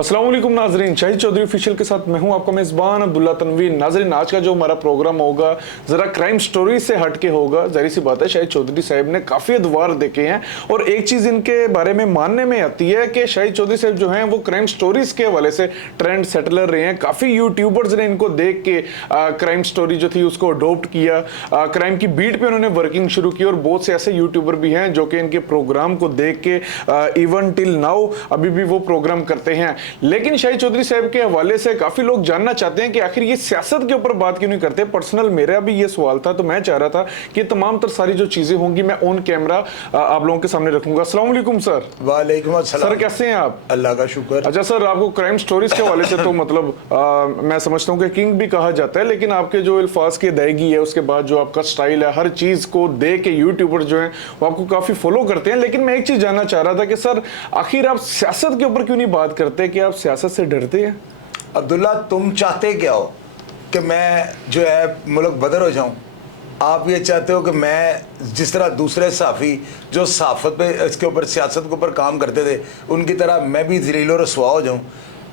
अस्सलाम वालेकुम नाजरीन, शाहिद चौधरी ऑफिशियल के साथ मैं हूं आपका मेज़बान अब्दुल्ला तनवीर। नाजरीन, आज का जो हमारा प्रोग्राम होगा ज़रा क्राइम स्टोरी से हटके होगा। ज़ाहिर सी बात है, शाहिद चौधरी साहब ने काफ़ी अदवार देखे हैं और एक चीज़ इनके बारे में मानने में आती है कि शाहिद चौधरी साहब जो हैं वो क्राइम स्टोरीज़ के हवाले से ट्रेंड सेटलर रहे हैं। काफ़ी यूट्यूबर्स ने इनको देख के क्राइम स्टोरी जो थी उसको अडोप्ट किया, क्राइम की बीट पर उन्होंने वर्किंग शुरू की और बहुत से ऐसे यूट्यूबर भी हैं जो कि इनके प्रोग्राम को देख के इवन टिल नाउ अभी भी वो प्रोग्राम करते हैं। लेकिन शाहिद चौधरी साहब के हवाले से काफी लोग जानना चाहते हैं कि आखिर ये सियासत के ऊपर बात क्यों नहीं करते। पर्सनल मेरा भी ये सवाल था, तो मैं चाह रहा था कि तमाम तर सारी जो चीजें होंगी मैं ऑन कैमरा आप लोगों के सामने रखूंगा। अस्सलाम वालेकुम सर। वालेकुम अस्सलाम। सर कैसे हैं आप? अल्लाह का शुक्र। अच्छा सर, आपको क्राइम स्टोरीज के हवाले से तो मतलब मैं समझता हूँ कि किंग भी कहा जाता है, लेकिन आपके जो अल्फाज की अदायगी है, उसके बाद जो आपका स्टाइल है, हर चीज को देख के यूट्यूबर जो है वो आपको काफी फॉलो करते हैं। लेकिन मैं एक चीज जानना चाह रहा था कि सर आखिर आप सियासत के ऊपर क्यों नहीं बात करते, कि आप सियासत से डरते हैं? अब्दुल्ला, तुम चाहते क्या हो कि मैं जो है मुल्क बदर हो जाऊं? आप ये चाहते हो कि मैं जिस तरह दूसरे सहाफ़ी जो सहाफ़त पे इसके ऊपर सियासत के ऊपर काम करते थे उनकी तरह मैं भी ज़लील और रसवा हो जाऊं?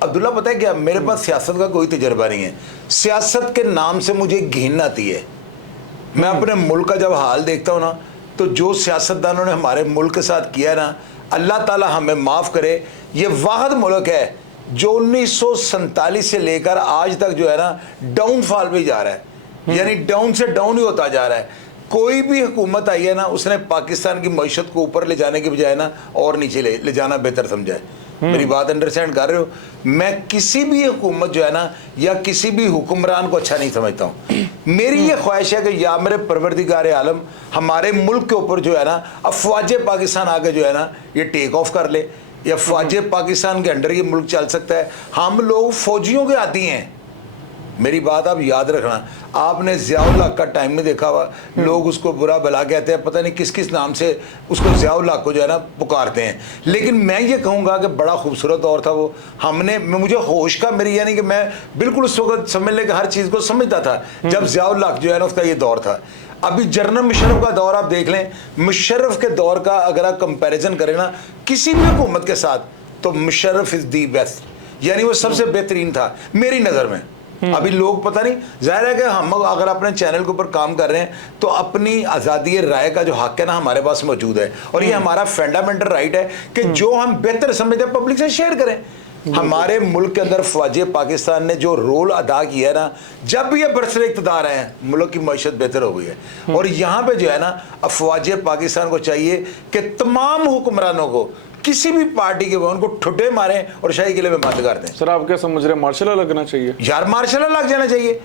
अब्दुल्ला, पता है क्या, मेरे पास सियासत का कोई तजर्बा नहीं है। सियासत के नाम से मुझे घिन आती है। मैं अपने मुल्क का जब हाल देखता हूँ ना, तो जो सियासतदानों ने हमारे मुल्क के साथ किया ना, अल्लाह ताला हमें माफ़ करे। ये वाहिद मुल्क है जो 1947 से लेकर आज तक जो है ना डाउनफॉल पे जा रहा है, यानी डाउन से डाउन ही होता जा रहा है। कोई भी हुकूमत आई है ना, उसने पाकिस्तान की मईशत को ऊपर ले जाने के बजाय ना और नीचे ले जाना बेहतर समझा है। मेरी बात अंडरस्टैंड कर रहे हो? मैं किसी भी हुकूमत जो है ना या किसी भी हुक्मरान को अच्छा नहीं समझता हूँ। मेरी ये ख्वाहिश है कि या मेरे परवरदिगार आलम हमारे मुल्क के ऊपर जो है ना अफवाज पाकिस्तान आके जो है ना ये टेक ऑफ कर ले, या फौज पाकिस्तान के अंडर ये मुल्क चल सकता है। हम लोग फौजियों के आती हैं। मेरी बात आप याद रखना, आपने ज़ियाउल हक का टाइम में देखा हुआ, लोग उसको बुरा भला कहते हैं, पता नहीं किस किस नाम से उसको ज़ियाउल हक को जो है ना पुकारते हैं। लेकिन मैं ये कहूँगा कि बड़ा खूबसूरत दौर था वो। मुझे होश का मेरी यानी कि मैं बिल्कुल उस वक्त समझ ले हर चीज़ को समझता था जब ज़ियाउल हक जो है ना उसका ये दौर था। अभी जनरल मुशर्रफ का दौर आप देख लें, मुशर्रफ के दौर का अगर आप कंपैरिजन करें ना किसी भी हुकूमत के साथ, तो मुशर्रफ इज़ दी बेस्ट, यानी वो सबसे बेहतरीन था मेरी नज़र में। अभी लोग पता नहीं, जाहिर है कि हम अगर अपने चैनल के ऊपर काम कर रहे हैं तो अपनी आज़ादी राय का जो हक है ना हमारे पास मौजूद है, और ये हमारा फंडामेंटल राइट है कि जो हम बेहतर समझते हैं पब्लिक से शेयर करें। हमारे मुल्क के अंदर फौज पाकिस्तान ने जो रोल अदा किया है ना, जब भी ये बरसरे इक़्तिदार आए हैं, मुल्क की मईशत बेहतर हो गई है। और यहाँ पे जो है ना अफवाज पाकिस्तान को चाहिए कि तमाम हुक्मरानों को किसी भी पार्टी के वो उनको ठुड्डे मारें और शाही किले में बंद कर दें। सर आप क्या समझ रहे हैं, मार्शल लॉ लगना चाहिए? यार मार्शल लॉ लग जाना चाहिए।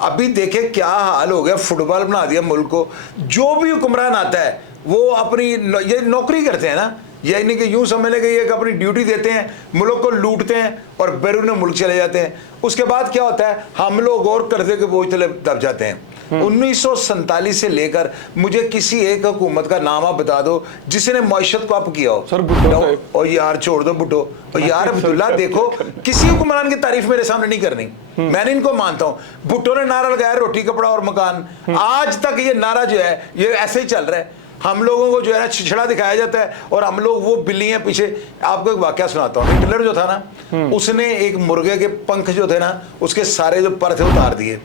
अभी देखे क्या हाल हो गया, फुटबॉल बना दिया मुल्क को। जो भी हुक्मरान आता है वो अपनी ये नौकरी करते हैं ना, यही नहीं कि यूं समझ लें कि ये अपनी ड्यूटी देते हैं, मुल्क को लूटते हैं और बैरून मुल्क चले जाते हैं। उसके बाद क्या होता है, हम लोग और कर्जे के बोझ तले दब जाते हैं। 1947 से लेकर मुझे किसी एक हुकूमत का नाम आप बता दो जिसने मईशत को अप किया हो। सर भुट्टो। और यार छोड़ दो भुट्टो, और यार अब्दुल्ला देखो, किसी हुक्मरान की तारीफ मेरे सामने नहीं करनी। मैंने इनको मानता हूँ। भुट्टो ने नारा लगाया रोटी कपड़ा और मकान, आज तक ये नारा जो है ये ऐसे ही चल रहा है। हम लोगों को जो है ना छिछड़ा दिखाया जाता है और हम लोग वो बिल्ली हैं पीछे। आपको एक वाकया सुनाता हूँ। हिटलर जो था ना, उसने एक मुर्गे के पंख जो थे ना उसके सारे जो पर थे उतार दिए।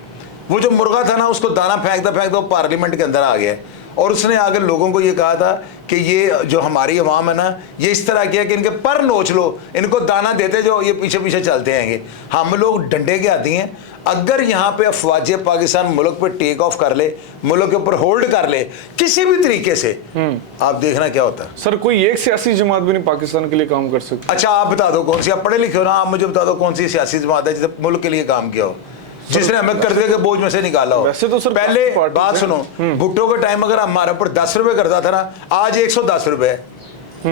वो जो मुर्गा था ना उसको दाना फेंकता फेंकता पार्लियामेंट के अंदर आ गया, और उसने आगे लोगों को ये कहा था कि ये जो हमारी अवाम है ना ये इस तरह किया कि इनके पर नोच लो, इनको दाना देते जो ये पीछे पीछे चलते हैंगे। हम लोग डंडे के आती हैं। अगर यहाँ पे अफवाज पाकिस्तान मुल्क पे टेक ऑफ कर ले, मुल्क के ऊपर होल्ड कर ले किसी भी तरीके से, आप देखना क्या होता है। सर कोई एक सियासी जमात भी नहीं पाकिस्तान के लिए काम कर सकती? अच्छा आप बता दो कौन सी, आप पढ़े लिखे हो ना, आप मुझे बता दो कौन सी सियासी जमात है जिसने मुल्क के लिए काम किया हो, जिसने हमें कर्जे के बोझ में से निकाला हो। वैसे तो सर पहले बात सुनो, भुट्टो का टाइम अगर हमारे ऊपर 10 रुपए करता था ना, आज 110 रुपए।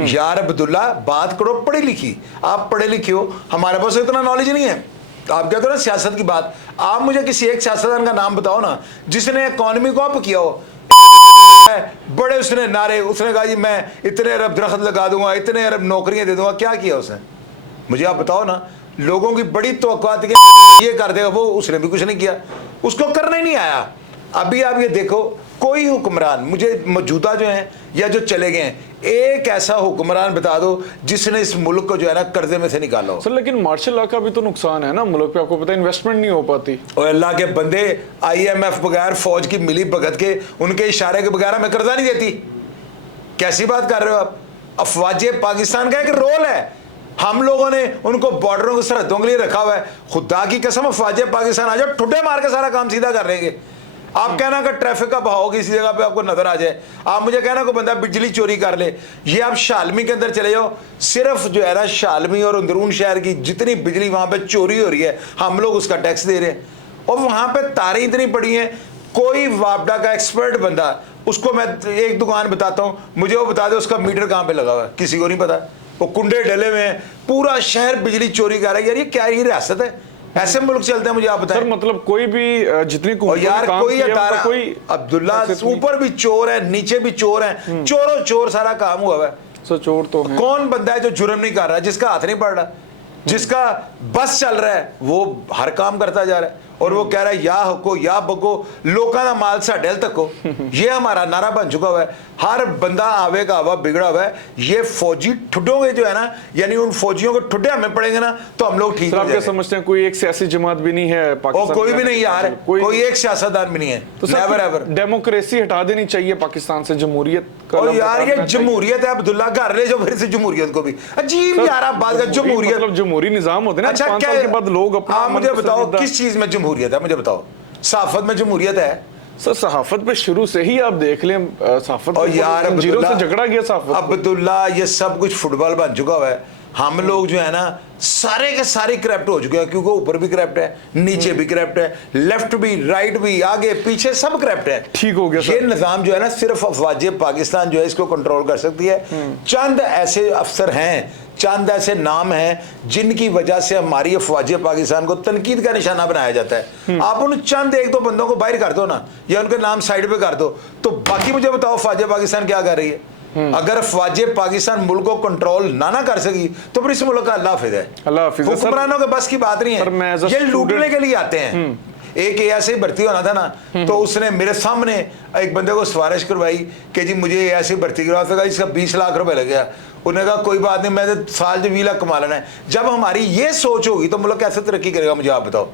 यार अब्दुल्ला बात करो पढ़ी लिखी, आप पढ़े लिखे हो, हमारे पास इतना नॉलेज नहीं है। आप कहते हो ना सियासत की बात, आप मुझे किसी एक सियासतदान का नाम बताओ ना जिसने इकॉनमी को अप किया हो। बड़े उसने नारे, उसने कहा जी मैं इतने अरब दरख्त लगा दूंगा, इतने अरब नौकरियां दे दूंगा, क्या किया उसने? मुझे आप बताओ ना, लोगों की बड़ी तवक्कुआत थी कि ये कर देगा, वो उसने भी कुछ नहीं किया, उसको करना ही नहीं आया। अभी आप ये देखो, कोई हुक्मरान, मुझे मौजूदा जो हैं या जो चले गए हैं, एक ऐसा हुक्मरान बता दो जिसने इस मुल्क को जो है ना कर्जे में से निकाला हो। सर लेकिन मार्शल लॉ का भी तो नुकसान है ना मुल्क पे, आपको पता है इन्वेस्टमेंट नहीं हो पाती। और अल्लाह के बंदे, IMF बगैर, फौज की मिली भगत के, उनके इशारे के बगैर हमें कर्जा नहीं देती। कैसी बात कर रहे हो आप? अफवाज पाकिस्तान का एक रोल है, हम लोगों ने उनको बॉर्डरों की सरहदों के लिए रखा हुआ है। खुदा की कसम, अफवाज पाकिस्तान आ जाओ, ठुड्डे मार के सारा काम सीधा कर लेंगे। आप कहना कि ट्रैफिक का बहाव किसी जगह पे आपको नजर आ जाए, आप मुझे कहना कोई बंदा बिजली चोरी कर ले, ये आप शालमी के अंदर चले जाओ, सिर्फ जो है ना शालमी और अंदरून शहर की जितनी बिजली वहां पे चोरी हो रही है, हम लोग उसका टैक्स दे रहे हैं। और वहां पे तारें इतनी पड़ी हैं, कोई वापडा का एक्सपर्ट बंदा, उसको मैं एक दुकान बताता हूँ, मुझे वो बता दे उसका मीटर कहाँ पे लगा हुआ है, किसी को नहीं पता। वो कुंडे डले हुए हैं, पूरा शहर बिजली चोरी कर रहा है। यार ये क्या, ये रियासत है? ऐसे मुल्क चलते हैं? मुझे आप बताएं। सर मतलब कोई भी जितनी और यार कोई अदारा, कोई अब्दुल्ला ऊपर भी चोर है, नीचे भी चोर है, चोरों चोर सारा काम हुआ है। सर चोर तो है। कौन बंदा है जो जुर्म नहीं कर रहा, जिसका हाथ नहीं पड़ रहा, जिसका बस चल रहा है, वो हर काम करता जा रहा है और वो कह रहा है या हको या बको, लोगों का माल साढ़े हल तको। ये हमारा नारा बन चुका हुआ है। हर बंदा आवे का आवा बिगड़ा हुआ है। ये फौजी ठुड्डों के जो है ना, यानी उन फौजियों को ठुड्डे हमें पड़ेंगे ना तो हम लोग ठीक हो जाएंगे। समझते हैं कोई एक सियासी जमात भी नहीं है पाकिस्तान, कोई भी नहीं यार, कोई एक सियासतदान भी नहीं है। तो नेवर एवर डेमोक्रेसी हटा देनी चाहिए पाकिस्तान से, जमहूरियत का। और यार ये जमहूरियत है, अब्दुल्ला घर ले जाओ फिर से जमहूरियत को भी। अजीब यार आप बात कर, जमहूरियत मतलब जमहूरी निजाम होते हैं ना। अच्छा 5 साल के बाद लोग अपना, आप मुझे बताओ किस चीज में जमहूरियत है? मुझे बताओ, सहाफत में जमहूरियत है? सर सहाफत पे शुरू से ही आप देख लें, सहाफत और यार जीरो से झगड़ा गया सहाफत। अब्दुल्ला ये सब कुछ फुटबॉल बन चुका हुआ है। हम लोग जो है ना सारे के सारे करप्ट हो चुके हैं, क्योंकि ऊपर भी करप्ट है, नीचे भी करप्ट है, लेफ्ट भी, राइट भी, आगे पीछे सब करप्ट है। ठीक हो गया ये निजाम जो है ना, सिर्फ अफवाज पाकिस्तान जो है इसको कंट्रोल कर सकती है। चंद ऐसे अफसर हैं, चंद ऐसे नाम हैं जिनकी वजह से हमारी अफवाज पाकिस्तान को तनकीद का निशाना बनाया जाता है। आप उन चंद एक दो बंदों को बाहर कर दो ना, या उनके नाम साइड पे कर दो, तो बाकी मुझे बताओ अफवाज पाकिस्तान क्या कर रही है? अगर अफवाज पाकिस्तान मुल्क को कंट्रोल ना कर सकी तो फिर इस मुल्क का अल्लाह हाफिज है। अल्लाह हाफिज है। हुक्मरानों के बस की बात नहीं है, ये लूटने के लिए आते हैं। एक ऐसे ही भर्ती होना था ना, तो उसने मेरे सामने एक बंदे को सिफारिश करवाई कि जी मुझे ऐसी भर्ती करवा सका, इसका 20 लाख रुपए लग गया। उन्होंने कहा कोई बात नहीं, मैं साल 20 लाख कमा लेना है। जब हमारी ये सोच होगी तो मुल्क कैसे तरक्की करेगा? मुझे आप बताओ।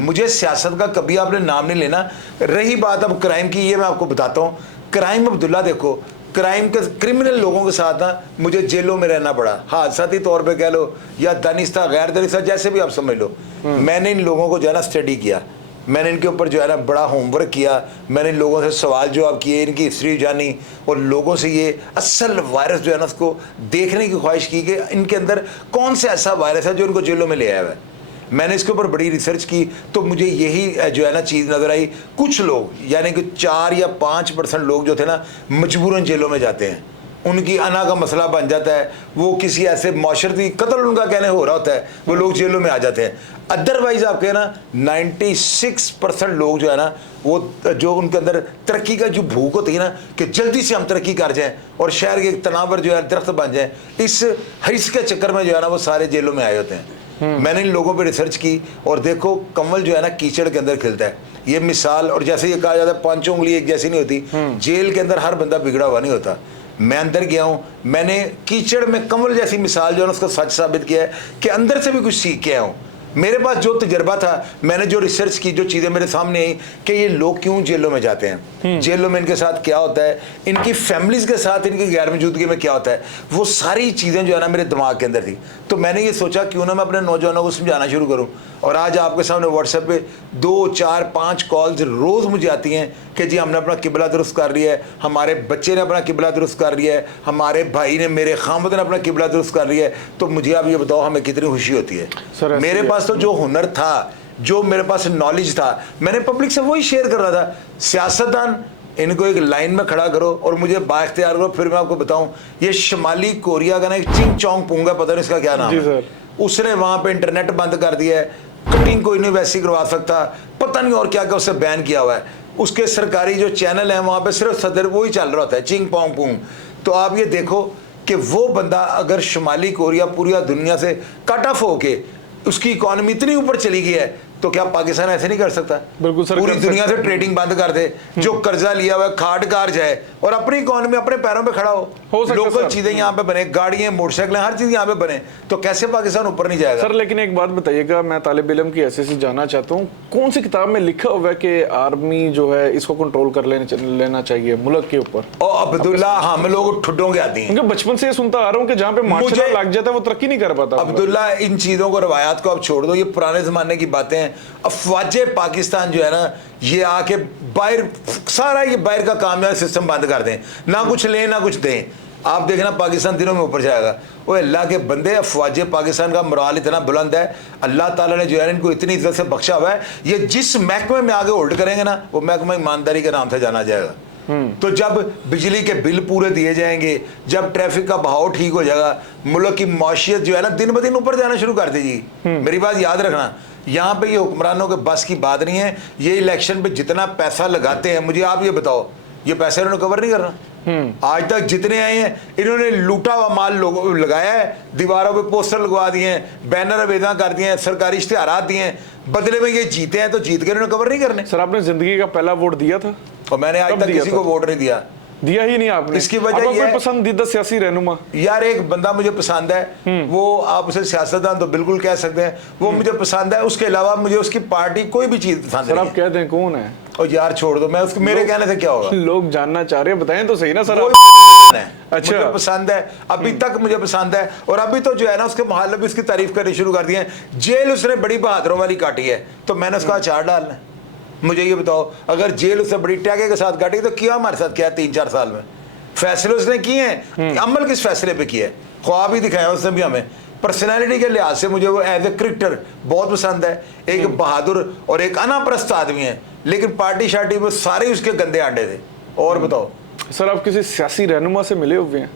मुझे सियासत का कभी आपने नाम नहीं लेना। रही बात अब क्राइम की, ये मैं आपको बताता हूँ। क्राइम अब्दुल्ला देखो, क्राइम के क्रिमिनल लोगों के साथ ना मुझे जेलों में रहना पड़ा, हादसाती तौर पे कह लो या दानिस्ता गैर दानिस्ता, जैसे भी आप समझ लो। मैंने इन लोगों को जो है ना स्टडी किया, मैंने इनके ऊपर जो है ना बड़ा होमवर्क किया, मैंने इन लोगों से सवाल जवाब किए, इनकी हिस्ट्री जानी और लोगों से ये असल वायरस जो है ना उसको देखने की ख्वाहिश की कि इनके अंदर कौन सा ऐसा वायरस है जो इनको जेलों में ले आया हुआ है। मैंने इसके ऊपर बड़ी रिसर्च की तो मुझे यही जो है ना चीज़ नज़र आई। कुछ लोग यानी कि 4 या 5% लोग जो थे ना मजबूरन जेलों में जाते हैं, उनकी अना का मसला बन जाता है, वो किसी ऐसे माशरती कत्ल उनका कहने हो रहा होता है, वो लोग जेलों में आ जाते हैं। अदरवाइज आप कहें ना 96% लोग जो है ना, वो जो उनके अंदर तरक्की का जो भूख होती है ना कि जल्दी से हम तरक्की कर जाएं और शहर के तनावर जो है दरख्त बन जाएं, इस हरिस के चक्कर में जो है ना वो सारे जेलों में आए होते हैं। मैंने इन लोगों पे रिसर्च की और देखो कमल जो है ना कीचड़ के अंदर खिलता है। ये मिसाल, और जैसे ये कहा जाता है 5 उंगली एक जैसी नहीं होती, जेल के अंदर हर बंदा बिगड़ा हुआ नहीं होता। मैं अंदर गया हूँ, मैंने कीचड़ में कमल जैसी मिसाल जो है उसको सच साबित किया है कि अंदर से भी कुछ सीख के आया हूँ। मेरे पास जो तजर्बा था, मैंने जो रिसर्च की, जो चीज़ें मेरे सामने आई कि ये लोग क्यों जेलों में जाते हैं, जेलों में इनके साथ क्या होता है, इनकी फैमिलीज़ के साथ इनकी गैर मौजूदगी में क्या होता है, वो सारी चीज़ें जो है ना मेरे दिमाग के अंदर थी। तो मैंने ये सोचा क्यों ना मैं अपने नौजवानों को समझाना शुरू करूँ। और आज आपके सामने व्हाट्सएप पे 2, 4, 5 कॉल्स रोज़ मुझे आती हैं कि जी हमने अपना किबला दुरुस्त कर लिया है, हमारे बच्चे ने अपना किबला दुरुस्त कर लिया है, हमारे भाई ने, मेरे खामद ने अपना किबला दुरुस्त कर लिया है। तो मुझे आप ये बताओ हमें कितनी खुशी होती है। मेरे पास तो जो हुनर था, जो मेरे पास नॉलेज था, मैंने पब्लिक से वही शेयर कर रहा था। सियासतदान इनको एक लाइन में खड़ा करो और मुझे बाख्तियार करो, फिर मैं आपको बताऊं ये शुमाली कोरिया का ना एक चिंग चोंग पूंगा, पता नहीं इसका क्या नाम है, उसने वहां पे इंटरनेट बंद कर दिया है, कटिंग कोई नहीं वैसी करवा सकता, पता नहीं और क्या क्या उससे बैन किया हुआ है। उसके सरकारी जो चैनल है वहां पे सिर्फ सदर वो ही चल रहा होता है, चिंग पोंग पूंग। तो आप ये देखो कि वो बंदा अगर शुमाली कोरिया पूरी दुनिया से कट ऑफ होके उसकी इकॉनमी इतनी ऊपर चली गई है, तो क्या पाकिस्तान ऐसे नहीं कर सकता? बिल्कुल सर, पूरी कर दुनिया सकता से ट्रेडिंग बंद कर दे, जो कर्जा लिया हुआ है खाट कार जाए और अपनी इकॉनमी अपने पैरों पे खड़ा हो सकता है लोकल सर। चीजें यहाँ पे बने, गाड़ियां मोटरसाइकिलें हर चीज यहाँ पे बने, तो कैसे पाकिस्तान ऊपर नहीं जाएगा? सर लेकिन एक बात बताइएगा, मैं तालिब इल्म की हैसियत से जानना चाहता हूँ, कौन सी किताब में लिखा हुआ है कि आर्मी जो है इसको कंट्रोल कर लेना चाहिए मुल्क के ऊपर? और अब्दुल्ला हम लोग ठुड्डों के आदि हैं, क्योंकि बचपन से ये सुनता आ रहा हूँ कि जहाँ पे मार्शल लग जाता है वो तरक्की नहीं कर पाता। अब्दुल्ला इन चीजों को, रवायात को आप छोड़ दो, ये पुराने जमाने की बातें हैं। अफवाजे पाकिस्तान जो है ना, ये आके बाहर सारा ये बाहर का कामयाब सिस्टम बंद कर दें, ना कुछ लें ना कुछ दें। आप देखना पाकिस्तान दिनों में ऊपर जाएगा। वो अल्लाह के बंदे, अफवाजे पाकिस्तान का मोराल इतना बुलंद है, अल्लाह ताला ने जो है इनको इतनी इज्जत से बख्शा हुआ है, ये जिस महकमे में आगे होल्ड करेंगे ना, वो महकमा ईमानदारी के नाम से जाना जाएगा। तो जब बिजली के बिल पूरे दिए जाएंगे, जब ट्रैफिक का बहाव ठीक हो जाएगा, मुल्क की मौशियत जो है ना दिन ब दिन ऊपर जाना शुरू कर देगी। मेरी बात याद रखना, यहाँ पे ये हुक्मरानों के बस की बात नहीं है। ये इलेक्शन पे जितना पैसा लगाते हैं, मुझे आप ये बताओ, ये पैसा इन्होंने कवर नहीं करना। आज तक जितने आए हैं इन्होंने लूटा हुआ माल लोगों लगाया है, दीवारों पे पोस्टर लगवा दिए हैं, बैनर आवेदन कर दिए हैं, सरकारी इश्तेहारात दिए हैं, बदले में ये जीते हैं तो जीत के इन्होंने कवर नहीं करने। सर आपने जिंदगी का पहला वोट दिया था? और मैंने आज तक किसी को वोट नहीं दिया ही नहीं आपने। इसकी वजह आपका ये कोई है, पसंदीदा सियासी रहनुमा? यार एक बंदा मुझे पसंद है, वो आप उसे सियासतदान तो बिल्कुल कह सकते हैं, वो मुझे पसंद है। उसके अलावा मुझे उसकी पार्टी कोई भी चीज पसंद सर नहीं आप कह दें कौन है? और यार छोड़ दो, मैं उसको, मेरे कहने से क्या होगा? लोग जानना चाह रहे हैं, बताएं तो सही ना सर। है अच्छा। मुझे पसंद है, अभी तक मुझे पसंद है। और अभी तो जो है ना उसके मोहल्ले भी उसकी तारीफ करनी शुरू कर दी है। जेल उसने बड़ी बहादुरों वाली काटी है, तो मैंने उसका अचार डालना है। मुझे ये बताओ, अगर जेल उसने बड़ी टैगे के साथ काटी तो क्या हमारे साथ क्या 3-4 साल में फैसले उसने किए हैं, अमल किस फैसले पे किया है, ख्वाब ही दिखाया उसने भी हमें। पर्सनैलिटी के लिहाज से मुझे वो एज ए क्रिकेटर बहुत पसंद है, एक बहादुर और एक अनाप्रस्त आदमी है, लेकिन पार्टी शार्टी में सारे उसके गंदे आंडे थे। और बताओ सर, आप किसी सियासी रहनुमा से मिले हुए हैं?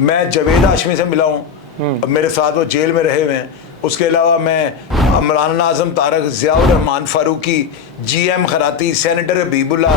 मैं जावेद हाशमी से मिला हूँ, मेरे साथ वो जेल में रहे हुए हैं। उसके अलावा मैं मौलाना आजम तारक, ज़ियाउर रहमान फारूकी, GM खराती, सेनेटर हबीबुल्ला,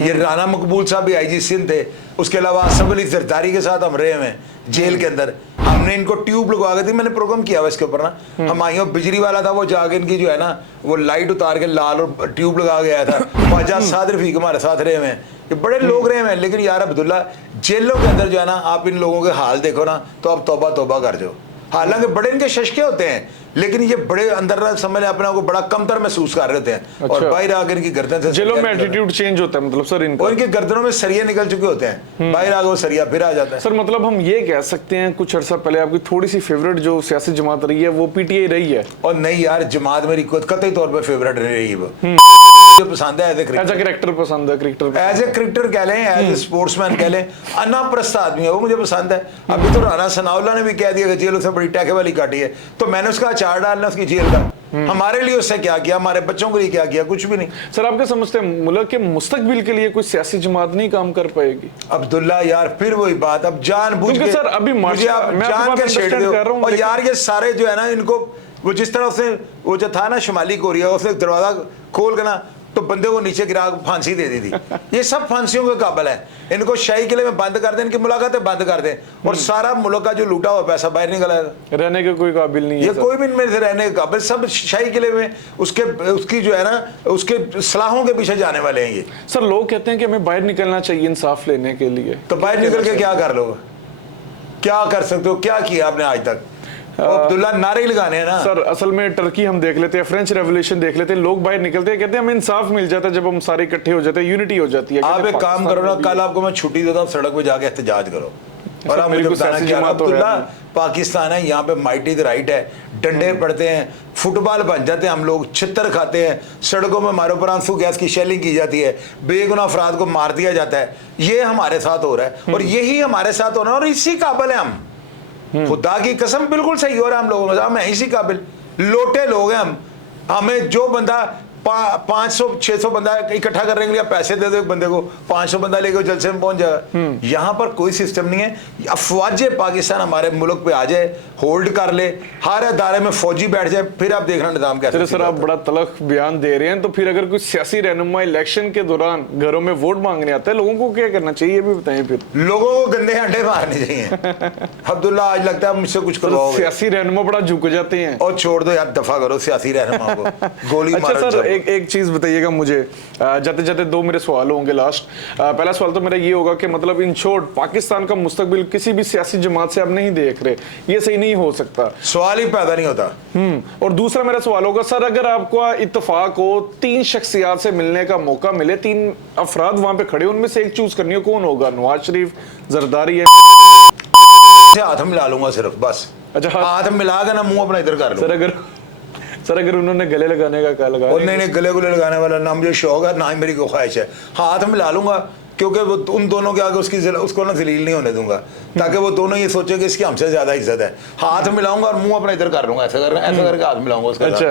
ये राना मकबूल साहब भी IG सिंध थे। उसके अलावा असफ अली जरदारी के साथ हम रहे हुए हैं जेल के अंदर। हमने इनको ट्यूब लगवा के थी, मैंने प्रोग्राम किया हुआ इसके ऊपर ना, हम आई बिजली वाला था, वो जाके इनकी जो है ना वो लाइट उतार के लाल और ट्यूब लगा गया था। ख्वाजा साद रफीक हमारे साथ रहे हुए हैं, ये बड़े लोग रहे हुए हैं। लेकिन यार अब्दुल्ला, जेलों के अंदर जो है ना, आप इन लोगों के हाल देखो ना, तो आप तौबा तौबा कर जाओ। हालांकि बड़े इनके शशके होते हैं, लेकिन ये बड़े अंदर समझ अपने को बड़ा कमतर महसूस कर रहे होते हैं। अच्छा। और बाहर आकर इनकी गर्दन से जेलों में एटीट्यूड चेंज होता है मतलब सर इनका? और इनके गर्दनों में सरिया निकल चुके होते हैं, बाहर आकर वो सरिया फिर आ जाता है। सर मतलब हम ये कह सकते हैं कुछ अर्सा पहले आपकी थोड़ी सी फेवरेट जो सियासी जमात रही है वो PTI रही है? और नहीं यार, जमात मेरी कतई तौर पर फेवरेट नहीं रही वो। जो पसंद है एज ए क्रिकेटर पसंद है, क्रिकेटर एज ए क्रिकेटर कह लें, एज ए स्पोर्ट्समैन कह लें, अनाप्रस्त आदमी है वो, मुझे पसंद है। अभी तो राना सनाउल्लाह ने भी कह दिया कि जेल उससे बड़ी टैके वाली काटी है, तो मैंने उसका अचार डालना उसकी जेल का। हमारे लिए उससे क्या किया, हमारे बच्चों के लिए क्या किया? कुछ भी नहीं। सर आपके समझते हैं मुल्क के मुस्तकबिल के लिए कोई सियासी जमात नहीं काम कर पाएगी? अब्दुल्ला यार फिर वही बात, अब जानबूझ के सर अभी मुझे आप जान के छेड़ दो। और यार ये सारे जो है ना, इनको वो जिस तरह से वो जो था ना शुमाली कोरिया, उसने दरवाजा खोल के ना तो बंदे को नीचे गिरा फांसी दे दी थी। ये सब फांसियों के काबिल है। इनको शाही किले में बंद कर दें, इनकी मुलाकातें बंद कर दें, और सारा मुल्क का जो लूटा हुआ पैसा बाहर निकल आएगा। रहने के कोई काबिल नहीं है ये कोई भी इनमें से रहने के काबिल, सब शाही किले में उसकी जो है ना उसके सलाहों के पीछे जाने वाले हैं ये। सर लोग कहते हैं कि हमें बाहर निकलना चाहिए इंसाफ लेने के लिए, तो बाहर निकल के क्या कर लोगे? क्या कर सकते हो? क्या किया आपने आज तक? अब्दुल्ला नारे लगाने हैं ना। सर असल में टर्की हम देख लेते हैं, फ्रेंच रेवोल्यूशन देख लेते हैं, लोग बाहर निकलते हैं, कहते हैं हमें इंसाफ मिल जाता है जब हम सारे इकट्ठे हो जाते हैं, यूनिटी हो जाती है। आप एक काम करो ना, कल आपको मैं छुट्टी देता हूँ, सड़क पे जाके एहतजाज करो। और आप मुझे बताना क्या, अब्दुल्ला पाकिस्तान है, यहाँ पे माइटी द राइट है, डंडे पड़ते हैं, फुटबॉल बन जाते हैं हम लोग, छितर खाते हैं, सड़कों में हमारे ऊपर आंसू गैस की शेलिंग की जाती है, बेगुनाह अफराद को मार दिया जाता है। ये हमारे साथ हो रहा है, और यही हमारे साथ हो रहा है, और इसी काबिल है हम। खुदा की कसम बिल्कुल सही हो रहा है हम लोगों में, हम हैं इसी काबिल। लोटे लोग हैं हम। हमें जो बंदा 500-600 बंदा इकट्ठा करने के लिए पैसे दे दो एक बंदे को, 500 बंदा लेके वो जलसे में पहुंच जाएगा। यहाँ पर कोई सिस्टम नहीं है। अफवाज पाकिस्तान हमारे मुल्क पे आ जाए, होल्ड कर ले, हर अदारे में फौजी बैठ जाए, फिर आप देखना निजाम कैसे। सर आप बड़ा तलख बयान दे रहे हैं, तो फिर अगर कोई सियासी रहनुमा इलेक्शन के दौरान घरों में वोट मांगने आता है, लोगों को क्या करना चाहिए, ये भी बताएं। फिर लोगों को गंदे अंडे मारने चाहिए। अब्दुल्ला आज लगता है मुझसे कुछ करवाओगे। सियासी रहनुमा बड़ा झुक जाते हैं। और छोड़ दो यार, दफा करो सियासी रहनुमा को, गोली मारो। अच्छा सर एक चीज बताइएगा मुझे, जाते जाते दो मेरे सवाल होंगे लास्ट। पहला सवाल तो मेरा ये होगा कि मतलब इन शॉर्ट पाकिस्तान का मुस्तकबिल किसी भी सियासी जमात से आप नहीं देख रहे, ये सही नहीं हो सकता, सवाल ही पैदा नहीं होता। और दूसरा मेरा सवाल होगा सर, अगर आपको इत्तेफाक हो 3 शख्सियात से मिलने का मौका मिले, 3 अफराद वहां पे खड़े, उनमें से एक चूज करनी हो, कौन होगा? नवाज शरीफ, जरदारी या हाथ मिला लूंगा सिर्फ, बस। अच्छा हाथ मिला के ना मुंह अपना इधर कर लो। सर अगर उन्होंने गले लगाने का क्या लगा? नहीं, गले गुले लगाने वाला ना मुझे शौक है, ना ही मेरी कोई ख्वाहिश है। हाथ मिला लूंगा, क्योंकि वो उन दोनों के आगे उसको ना जलील नहीं होने दूंगा, ताकि वो दोनों ये सोचे कि इसकी हमसे ज्यादा इज्जत है। हाथ मिलाऊंगा और मुंह अपना इधर कर लूंगा, ऐसा करके हाथ मिलाऊंगा उसका। अच्छा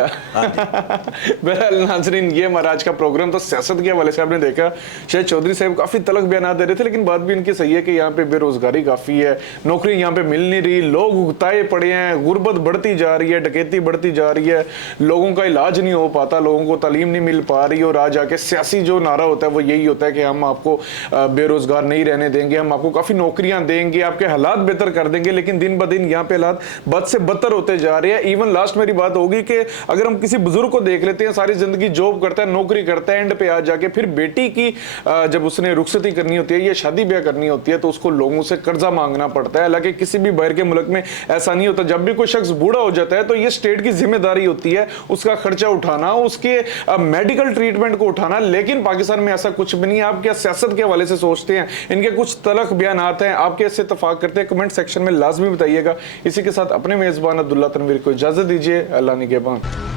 बहरहाल नाज़रीन, ये हमारा आज का प्रोग्राम तो सियासत के हवाले से आपने देखा, शायद चौधरी साहब काफी तलख बयान दे रहे थे, लेकिन बात भी इनकी सही है कि यहाँ पे बेरोजगारी काफी है, नौकरी यहाँ पे मिल नहीं रही, लोग उगताए पड़े हैं, गुर्बत बढ़ती जा रही है, डकैती बढ़ती जा रही है, लोगों का इलाज नहीं हो पाता, लोगों को तालीम नहीं मिल पा रही, और आज आके सियासी जो नारा होता है वो यही होता है कि हम आपको बेरोजगार नहीं रहने देंगे, हम आपको काफी नौकरियां देंगे, आपके हालात बेहतर कर देंगे। लेकिन दिन ब दिन यहाँ पे हालात बद से बदतर होते जा रहे हैं। इवन लास्ट मेरी बात होगी कि अगर हम किसी बुजुर्ग को देख लेते हैं, सारी जिंदगी जॉब करता है, नौकरी करता है, एंड पे आ जाके फिर बेटी की जब उसने रुखसती करनी होती है या शादी ब्याह करनी होती है, तो उसको लोगों से कर्जा मांगना पड़ता है। हालांकि किसी भी बाहर के मुल्क में ऐसा नहीं होता। जब भी कोई शख्स बूढ़ा हो जाता है तो ये स्टेट की जिम्मेदारी होती है उसका खर्चा उठाना, उसके मेडिकल ट्रीटमेंट को उठाना। लेकिन पाकिस्तान में ऐसा कुछ भी नहीं है। आप क्या सियासत के हवाले से सोचते हैं? इनके कुछ तलख बयान आते हैं, आप कैसे इत्तेफाक करते हैं? कमेंट सेक्शन में लाजमी बताइएगा। इसी के साथ अपने मेजबान अब्दुल्ला तनवीर को इजाजत दीजिए। अल्लाह निगहबान।